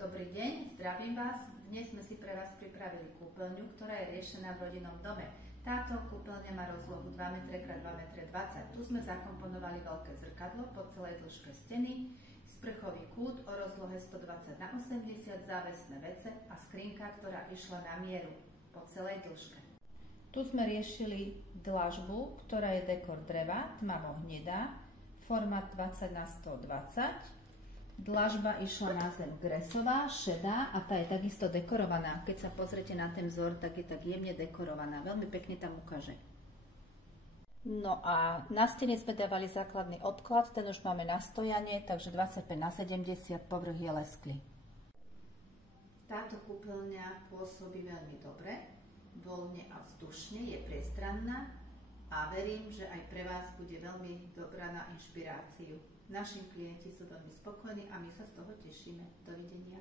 Dobrý deň, zdravím vás. Dnes sme si pre vás pripravili kúpeľňu, ktorá je riešená v rodinnom dome. Táto kúpeľňa má rozlohu 2 m x 2 m 20. Tu sme zakomponovali veľké zrkadlo po celej dĺžke steny, sprchový kút o rozlohe 120 na 80, závesné vece a skrinka, ktorá išla na mieru po celej dĺžke. Tu sme riešili dlažbu, ktorá je dekor dreva, tmavo hnedá, formát 20 na 120. Dlažba išla na zem gresová, šedá a tá je takisto dekorovaná. Keď sa pozrete na ten vzor, tak je tak jemne dekorovaná. Veľmi pekne tam ukáže. No a na stene sme dávali základný obklad, ten už máme na stojanie, takže 25 na 70, povrch je lesklý. Táto kúpeľňa pôsobí veľmi dobre, voľne a vzdušne, je priestranná a verím, že aj pre vás bude veľmi dobrá na inšpiráciu. Naši klienti sú veľmi spokojní a my sa z toho tešíme. Dovidenia.